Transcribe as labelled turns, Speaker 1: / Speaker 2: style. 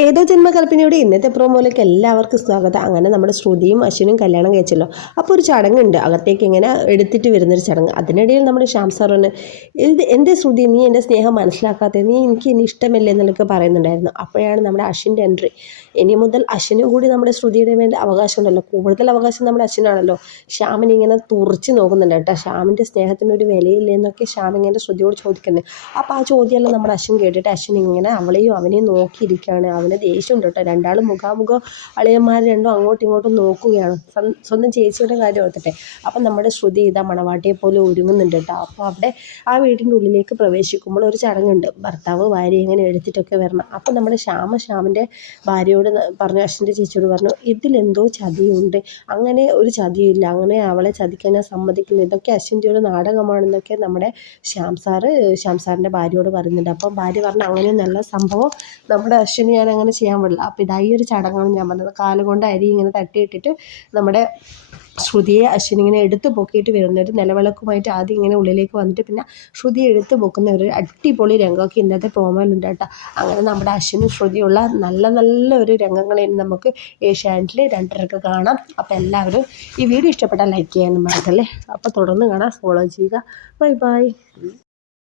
Speaker 1: ഏതോ ജന്മകൽപ്പനയുടെ ഇന്നത്തെ പ്രോമോയിലേക്ക് എല്ലാവർക്കും സ്വാഗതം. അങ്ങനെ നമ്മുടെ ശ്രുതിയും അശ്വിനും കല്യാണം കഴിച്ചല്ലോ. അപ്പോൾ ഒരു ചടങ്ങുണ്ട്. അകത്തേക്ക് ഇങ്ങനെ എടുത്തിട്ട് വരുന്നൊരു ചടങ്ങ്. അതിനിടയിൽ നമ്മുടെ ശ്യാം സാറിന് ഇത് എന്റെ ശ്രുതി നീ എന്റെ സ്നേഹം മനസ്സിലാക്കാത്ത നീ എനിക്ക് ഇനി ഇഷ്ടമില്ല എന്നൊക്കെ പറയുന്നുണ്ടായിരുന്നു. അപ്പോഴാണ് നമ്മുടെ അശ്വിന്റെ എൻട്രി ഇനി മുതൽ അശ്വിനും കൂടി നമ്മുടെ ശ്രുതിയുടെ മേലെ അവകാശം ഉണ്ടല്ലോ കൂടുതൽ അവകാശം നമ്മുടെ അശ്വിനാണല്ലോ. ശ്യാമിനെ ഇങ്ങനെ തുറച്ച് നോക്കുന്നുണ്ട് കേട്ടോ. ശ്യാമിന്റെ സ്നേഹത്തിന് ഒരു വിലയില്ല എന്നൊക്കെ ശ്യാം ഇങ്ങനെ ശ്രുതിയോട് ചോദിക്കുന്നത് അപ്പോൾ ആ ചോദ്യമെല്ലാം നമ്മുടെ അശ്വിൻ കേട്ടിട്ട് അശ്വിൻ ഇങ്ങനെ അവളെയും അവനെയും നോക്കിയിരിക്കുകയാണ്. അവന് ദേഷ്യമുണ്ട് കേട്ടോ. രണ്ടാളും മുഖാമുഖം അളിയന്മാർ രണ്ടും അങ്ങോട്ടും ഇങ്ങോട്ടും നോക്കുകയാണ്. സ്വ- സ്വന്തം ചേച്ചിയുടെ കാര്യം ഓർത്തിട്ടെ. അപ്പം നമ്മുടെ ശ്രുതി ഇതാ മണവാട്ടിയെ പോലെ ഒരുങ്ങുന്നുണ്ട് കേട്ടോ. അപ്പോൾ അവിടെ ആ വീടിന്റെ ഉള്ളിലേക്ക് പ്രവേശിക്കുമ്പോൾ ഒരു ചടങ്ങുണ്ട്. ഭർത്താവ് ഭാര്യ ഇങ്ങനെ എടുത്തിട്ടൊക്കെ വരണം. അപ്പം നമ്മുടെ ശ്യാമ ശ്യാമിന്റെ ഭാര്യയോട് പറഞ്ഞു അശ്വന്റെ ചേച്ചിയോട് പറഞ്ഞു ഇതിലെന്തോ ചതിയുണ്ട്. അങ്ങനെ ഒരു ചതിയില്ല. അങ്ങനെ അവളെ ചതിക്കാൻ ഞാൻ സമ്മതിക്കില്ല. ഇതൊക്കെ അശ്വിന്റെ ഒരു നാടകമാണെന്നൊക്കെ നമ്മുടെ ശ്യാം സാറ് ശ്യാം സാറിന്റെ ഭാര്യയോട് പറയുന്നുണ്ട്. അപ്പം ഭാര്യ പറഞ്ഞു നല്ല സംഭവം നമ്മുടെ അശ്വിന് ഞാൻ അങ്ങനെ ചെയ്യാൻ പാടില്ല. അപ്പോൾ ഇതാ ഈ ഒരു ചടങ്ങാണ് ഞാൻ പറഞ്ഞത്. കാലുകൊണ്ട് അരി ഇങ്ങനെ തട്ടിയിട്ടിട്ട് നമ്മുടെ ശ്രുതിയെ അശ്വിനി ഇങ്ങനെ എടുത്തു പൊക്കിയിട്ട് വരുന്ന ഒരു നിലവിളക്കുമായിട്ട് ആദ്യം ഇങ്ങനെ ഉള്ളിലേക്ക് വന്നിട്ട് പിന്നെ ശ്രുതി എടുത്തു പൊക്കുന്ന ഒരു അടിപൊളി രംഗമൊക്കെ ഇന്നത്തെ പ്രോമോയിലുണ്ട് കേട്ടോ. അങ്ങനെ നമ്മുടെ അശ്വിനും ശ്രുതിയുള്ള നല്ല നല്ല ഒരു രംഗങ്ങളെ നമുക്ക് ഏഷ്യാനെറ്റിൽ രണ്ടരക്ക് കാണാം. അപ്പോൾ എല്ലാവരും ഈ വീഡിയോ ഇഷ്ടപ്പെട്ടാൽ ലൈക്ക് ചെയ്യാനും മറക്കല്ലേ. അപ്പോൾ തുടർന്ന് കാണാം. ഫോളോ ചെയ്യുക. Bye bye